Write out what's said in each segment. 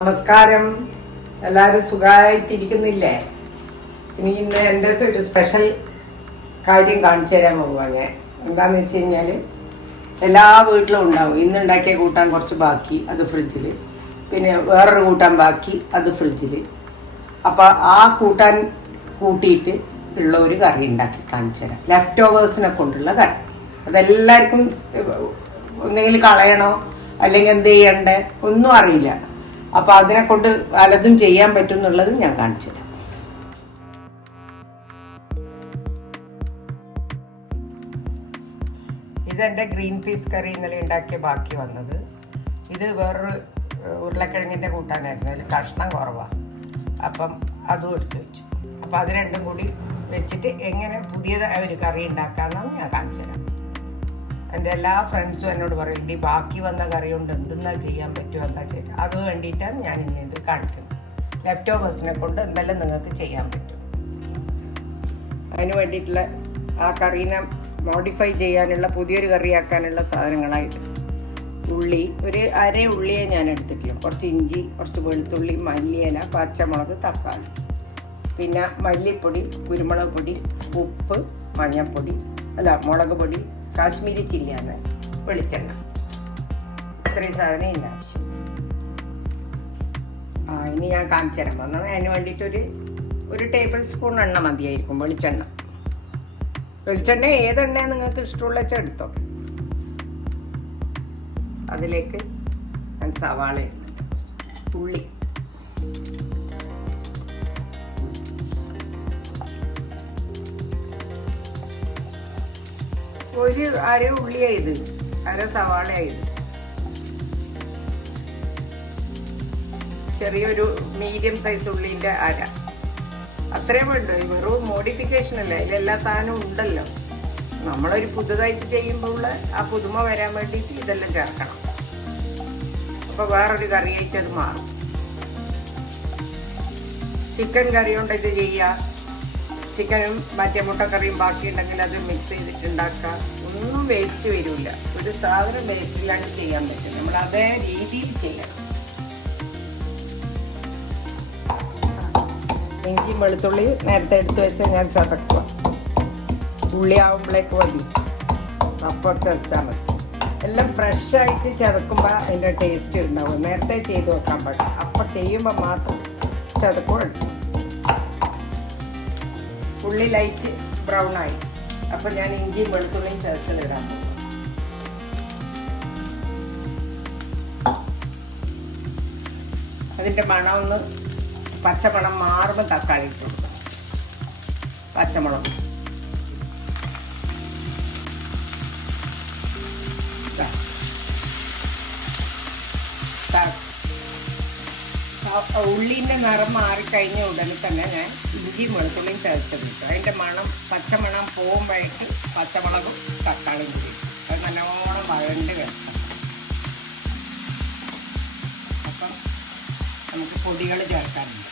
നമസ്കാരം. എല്ലാവരും സുഖമായിട്ടിരിക്കുന്നില്ലേ? ഇന്ന് എൻ്റെ ഒരു സ്പെഷ്യൽ കാര്യം കാണിച്ചു തരാൻ പോവാ ഞാൻ. എന്താണെന്ന് വെച്ച് കഴിഞ്ഞാൽ എല്ലാ വീട്ടിലും ഉണ്ടാവും. ഇന്നുണ്ടാക്കിയ കൂട്ടാൻ കുറച്ച് ബാക്കി, അത് ഫ്രിഡ്ജിൽ. പിന്നെ വേറൊരു കൂട്ടാൻ ബാക്കി, അത് ഫ്രിഡ്ജിൽ. അപ്പോൾ ആ കൂട്ടാൻ കൂട്ടിയിട്ട് ഉള്ള ഒരു കറി ഉണ്ടാക്കി കാണിച്ചു തരാം. ലെഫ്റ്റ് ഓവേഴ്സിനെ കൊണ്ടുള്ള കറി. അതെല്ലാവർക്കും ഒന്നെങ്കിലും കളയണോ അല്ലെങ്കിൽ എന്ത് ചെയ്യണ്ടേ ഒന്നും അറിയില്ല. അപ്പോൾ അതിനെ കൊണ്ട് പലതും ചെയ്യാൻ പറ്റും എന്നുള്ളത് ഞാൻ കാണിച്ചു തരാം. ഇതെൻ്റെ ഗ്രീൻ പീസ് കറി ഇന്നലെ ഉണ്ടാക്കിയ ബാക്കി വന്നത്. ഇത് വേറൊരു ഉരുളക്കിഴങ്ങിൻ്റെ കൂട്ടാനായിരുന്നു. അതിൽ കഷ്ണം കുറവാണ്. അപ്പം അതും എടുത്ത് വെച്ചു. അപ്പോൾ അത് രണ്ടും കൂടി വെച്ചിട്ട് എങ്ങനെ പുതിയതായ ഒരു കറി ഉണ്ടാക്കാമെന്നാണ് ഞാൻ കാണിച്ചു തരാം. എൻ്റെ എല്ലാ ഫ്രണ്ട്സും എന്നോട് പറയുന്നുണ്ട് ഈ ബാക്കി വന്ന കറി കൊണ്ട് എന്തെന്നാ ചെയ്യാൻ പറ്റുമോ എന്താ ചെയ്യുക. അത് വേണ്ടിയിട്ടാണ് ഞാൻ ഇന്ന് ഇത് കാണിക്കുന്നത്. ലെഫ്റ്റ് ഓവേഴ്സിനെ കൊണ്ട് എന്തെല്ലാം നിങ്ങൾക്ക് ചെയ്യാൻ പറ്റും. അതിന് വേണ്ടിയിട്ടുള്ള ആ കറീനെ മോഡിഫൈ ചെയ്യാനുള്ള പുതിയൊരു കറിയാക്കാനുള്ള സാധനങ്ങളായിട്ട് ഉള്ളി, ഒരു അര ഉള്ളിയെ ഞാൻ എടുത്തിട്ടില്ല. കുറച്ച് ഇഞ്ചി, കുറച്ച് വെളുത്തുള്ളി, മല്ലിയില, പച്ചമുളക്, തക്കാളി, പിന്നെ മല്ലിപ്പൊടി, കുരുമുളക് പൊടി, ഉപ്പ്, മഞ്ഞൾപ്പൊടി, മുളക് പൊടി, കാശ്മീരി ചില്ലിയാണ്, വെളിച്ചെണ്ണ. ഇത്രയും സാധനം ഇല്ല ആവശ്യം. ഇനി ഞാൻ കാണിച്ചു തരാൻ വന്നത് അതിന് വേണ്ടിയിട്ടൊരു ടേബിൾ സ്പൂൺ എണ്ണ മതിയായിരിക്കും. വെളിച്ചെണ്ണ ഏതെണ്ണ നിങ്ങൾക്ക് ഇഷ്ടമുള്ള വെച്ചാൽ എടുത്തോ. അതിലേക്ക് ഞാൻ സവാള ഇടുന്നുണ്ട്, ഉള്ളി, ഒരു അര ഉള്ളിയായത്, അര സവാളയായത്, ചെറിയൊരു മീഡിയം സൈസ് ഉള്ളിൻ്റെ അര, അത്രയും വേണ്ടു. വെറും മോഡിഫിക്കേഷൻ അല്ല, അതിലെല്ലാ സാധനവും ഉണ്ടല്ലോ. നമ്മളൊരു പുതുതായിട്ട് ചെയ്യുമ്പോൾ ആ പുതുമ വരാൻ വേണ്ടിയിട്ട് ഇതെല്ലാം ചേർക്കണം. അപ്പോൾ വേറൊരു കറിയായിട്ട് അത് മാറും. ചിക്കൻ കറി കൊണ്ട് ഇത് ചെയ്യുക. ചിക്കനും മറ്റേ മുട്ടക്കറിയും ബാക്കിയുണ്ടെങ്കിൽ അത് മിക്സ് ചെയ്തിട്ടുണ്ടാക്കുക. ഒന്നും വേസ്റ്റ് വരില്ല. ഒരു സാധനം വേസ്റ്റിലാണ് ചെയ്യാൻ പറ്റും. നമ്മൾ അതേ രീതിയിൽ ചെയ്യണം. ഇഞ്ചിയും വെളുത്തുള്ളി നേരത്തെ എടുത്ത് വെച്ചാൽ ഞാൻ ചതക്കുക. ഉള്ളി ആവുമ്പോഴേക്ക് മതി, അപ്പോൾ ചതച്ചാൽ മതി. എല്ലാം ഫ്രഷായിട്ട് ചതക്കുമ്പോൾ അതിൻ്റെ ടേസ്റ്റ് ഉണ്ടാവും. നേരത്തെ ചെയ്ത് വെക്കാൻ പാടില്ല. അപ്പോൾ ചെയ്യുമ്പോൾ മാത്രം ചതക്കുക. ഉള്ളി ലൈറ്റ് ബ്രൗൺ ആയി. അപ്പോൾ ഞാൻ ഇഞ്ചിയും വെളുത്തുള്ളിയും ചേർത്തിലിടാൻ പോകും. അതിൻ്റെ മണം ഒന്ന് പച്ചമണം മാറുമ്പോൾ തക്കാളി ഇട്ട് കൊടുക്കാം. പച്ചമുളക്, ഉള്ളിൻ്റെ നിറം മാറിക്കഴിഞ്ഞ ഉടനെ തന്നെ ഞാൻ ഇഞ്ചിയും വെളുത്തുള്ളിയും ചേർത്തിട്ടു. അതിൻ്റെ പച്ചമണം പോകുമ്പോഴേക്ക് പച്ചമുളകും തക്കാളിയും കൂടി അത് നല്ലോണം വഴണ്ട് വെക്കണം. അപ്പം നമുക്ക് പൊടികൾ ചേർക്കാറുണ്ട്.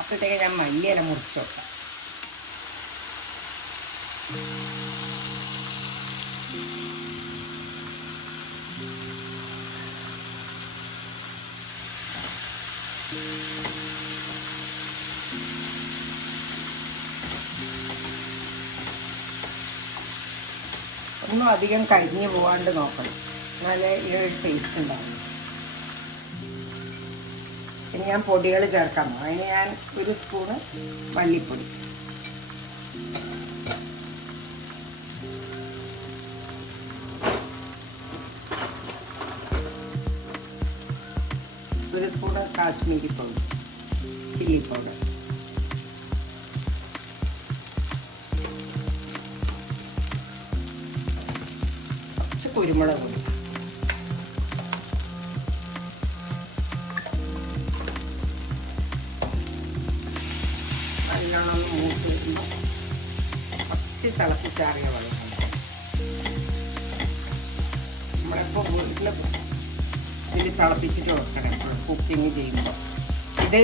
അപ്പോഴത്തേക്ക് ഞാൻ മല്ലിയില മുറിച്ച് വെക്കാം. ഒന്നും അധികം കരിഞ്ഞു പോകാണ്ട് നോക്കണം, എന്നാലേ ഈ ഒരു ടേസ്റ്റ് ഉണ്ടാവും. ഇനി ഞാൻ പൊടികൾ ചേർക്കാൻ പോകും. അതിന് ഞാൻ ഒരു സ്പൂണ് മല്ലിപ്പൊടി, ഒരു spoon Kashmiri powder, chilli powder, കുറച്ച് കുരുമുളക് പൊടി, നല്ലോണം മൂത്ത് വരുമ്പോൾ കുറച്ച് തിളപ്പിച്ചാറിയ വെള്ളം. നമ്മളിപ്പോൾ വീട്ടിൽ ഇതിൽ തിളപ്പിച്ചിട്ട് വെക്കണം കുക്കിങ് ചെയ്യുമ്പോൾ. ഇത്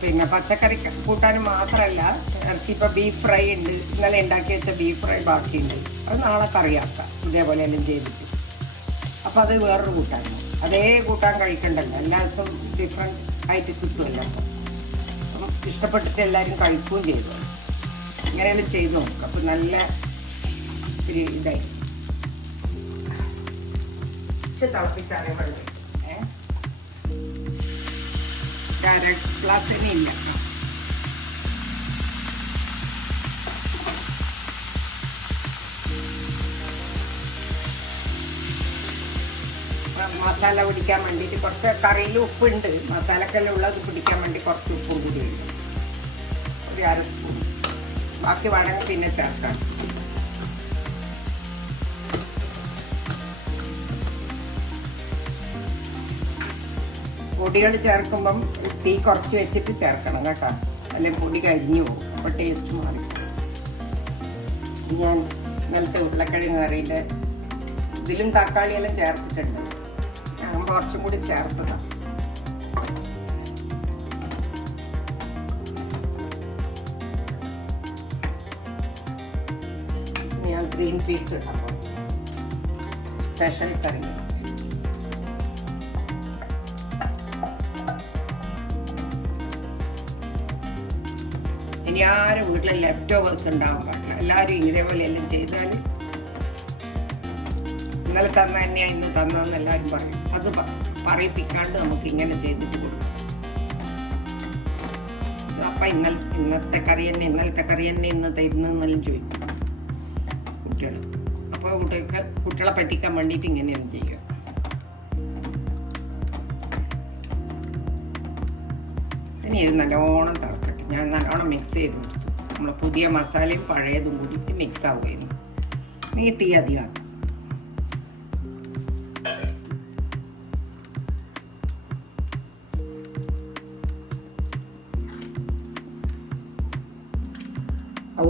പിന്നെ പച്ചക്കറി കൂട്ടാൻ മാത്രമല്ല, ഇറച്ചിപ്പോൾ ബീഫ് ഫ്രൈ ഉണ്ട്. ഇന്നലെ ഉണ്ടാക്കി വെച്ച ബീഫ് ഫ്രൈ ബാക്കിയുണ്ട്. അത് നാളെ കറിയാക്കാം ഇതേപോലെ എല്ലാം ചെയ്തിട്ട്. അപ്പോൾ അത് വേറൊരു കൂട്ടാണ്. അതേ കൂട്ടാൻ കഴിക്കണ്ടല്ലോ, എല്ലാ ദിവസവും ഡിഫറെൻറ്റ് ആയിട്ട് കിട്ടുമല്ലോ. അപ്പം ഇഷ്ടപ്പെട്ടിട്ട് എല്ലാവരും കഴിക്കുകയും ചെയ്തു. ഇങ്ങനെയാണ് ചെയ്ത് നോക്കുക. അപ്പം നല്ല ഒരു ഇതായി തിളപ്പിച്ചാലേ വെള്ളം അര ഗ്ലാസ് തന്നെ ഇല്ല. മസാല പിടിക്കാൻ വേണ്ടിയിട്ട് കുറച്ച് കറിയിൽ ഉപ്പുണ്ട്, മസാലക്കെല്ലാം ഉള്ളത് പിടിക്കാൻ വേണ്ടി കുറച്ച് ഉപ്പും കൂടി ഉണ്ട്, ഒരു അര സ്പൂൺ. ബാക്കി വേണമെങ്കിൽ പിന്നെ ചേർക്കാം. പൊടികൾ ചേർക്കുമ്പം തീ കുറച്ച് വെച്ചിട്ട് ചേർക്കണം കേട്ടോ, അല്ലെങ്കിൽ പൊടി കരിഞ്ഞു പോകും, അപ്പോൾ ടേസ്റ്റ് മാറി. ഞാൻ ഇന്നലത്തെ ഉരുളക്കിഴങ്ങ് കറിയുടെ ഇതിലും തക്കാളിയെല്ലാം ചേർത്തിട്ടുണ്ട്, ഞാൻ കുറച്ചും കൂടി ചേർത്തതാണ്. ഞാൻ ഗ്രീൻ പീസ് ഇടാം, സ്പെഷ്യൽ കറി. ഇനി ആരും വീട്ടിൽ ലെഫ്റ്റ് ഓവേഴ്സ് ഉണ്ടാവാൻ പാടില്ല. എല്ലാവരും ഇതേപോലെ എല്ലാം ചെയ്താൽ ഇന്നലെ തന്ന തന്നെയാണ് ഇന്ന് തന്നതെന്ന് എല്ലാവരും പറയും. അത് പറയിപ്പിക്കാണ്ട് നമുക്ക് ഇങ്ങനെ ചെയ്തിട്ട് കൊടുക്കും. അപ്പം ഇന്നത്തെ കറി തന്നെ ഇന്ന് തരുന്നെന്നെല്ലാം ചോദിക്കും കുട്ടികൾ. അപ്പോൾ കുട്ടികളെ പറ്റിക്കാൻ വേണ്ടിയിട്ട് ഇങ്ങനെയൊന്നും ചെയ്യുക. ഇനി ഇത് നല്ലോണം തിളക്കട്ടെ. ഞാൻ നല്ലോണം മിക്സ് ചെയ്ത് കൊടുത്തു. നമ്മൾ പുതിയ മസാലയും പഴയതും കൂടിയിട്ട് മിക്സ് ആവുകയായിരുന്നു. ഈ തീ അധികം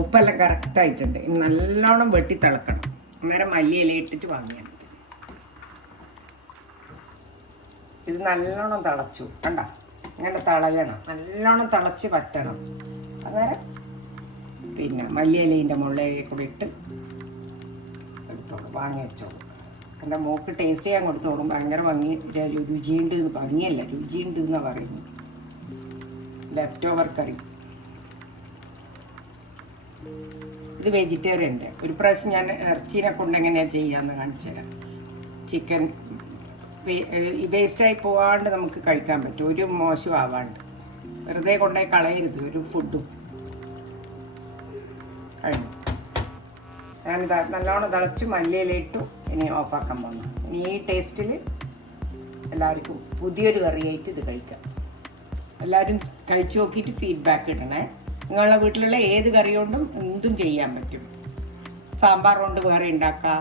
ഉപ്പെല്ലാം കറക്റ്റായിട്ടുണ്ട്. നല്ലോണം വെട്ടി തിളക്കണം. അന്നേരം മല്ലിയില ഇട്ടിട്ട് വാങ്ങിയാൽ മതി. ഇത് നല്ലോണം തിളച്ചു കണ്ട, ഇങ്ങനെ തിളയണം, നല്ലോണം തിളച്ച് പറ്റണം. അന്നേരം പിന്നെ മല്ലിയിലേൻ്റെ മുകളിലേക്ക് കൂടി ഇട്ട് എടുത്തോളൂ, വാങ്ങി വെച്ചോളൂ. എൻ്റെ മോക്ക് ടേസ്റ്റ് ചെയ്യാൻ കൊടുത്തോളും. ഭയങ്കര രുചിയുണ്ട്, ഭംഗിയല്ല രുചിയുണ്ട് എന്നാണ് പറയുന്നത്. ലെഫ്റ്റ് ഓവർ കറി. ഇത് വെജിറ്റേറിയൻ്റെ. ഒരു പ്രാവശ്യം ഞാൻ ഇറച്ചീനെ കൊണ്ട് എങ്ങനെയാണ് ചെയ്യാമെന്ന് കാണിച്ചു തരാം. ചിക്കൻ വേസ്റ്റായി പോവാണ്ട് നമുക്ക് കഴിക്കാൻ പറ്റും, ഒരു മോശം ആവാണ്ട്. വെറുതെ കൊണ്ടുപോയി കളയരുത് ഒരു ഫുഡും. കഴിഞ്ഞു. ഞാനിതാ നല്ലോണം തിളച്ച് മല്ലിയിലിട്ടു. ഇനി ഓഫാക്കാൻ പോകുന്നു. ഇനി ഈ ടേസ്റ്റിൽ എല്ലാവർക്കും പുതിയൊരു കറിയായിട്ട് ഇത് കഴിക്കാം. എല്ലാവരും കഴിച്ചു നോക്കിയിട്ട് ഫീഡ്ബാക്ക് ഇടണേ. നിങ്ങളുടെ വീട്ടിലുള്ള ഏത് കറി കൊണ്ടും എന്തും ചെയ്യാൻ പറ്റും. സാമ്പാർ കൊണ്ട് വേറെ ഉണ്ടാക്കാം,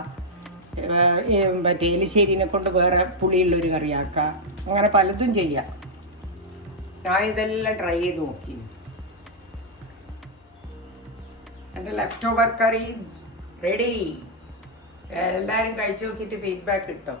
മറ്റേ എലിശ്ശേരിനെ കൊണ്ട് വേറെ പുളിയുള്ളൊരു കറിയാക്കാം, അങ്ങനെ പലതും ചെയ്യാം. ഞാനിതെല്ലാം ട്രൈ ചെയ്ത് നോക്കി. എൻ്റെ ലെഫ്റ്റ് ഓവർ കറി റെഡി. എല്ലാവരും കഴിച്ചു നോക്കിയിട്ട് ഫീഡ്ബാക്ക് കിട്ടും.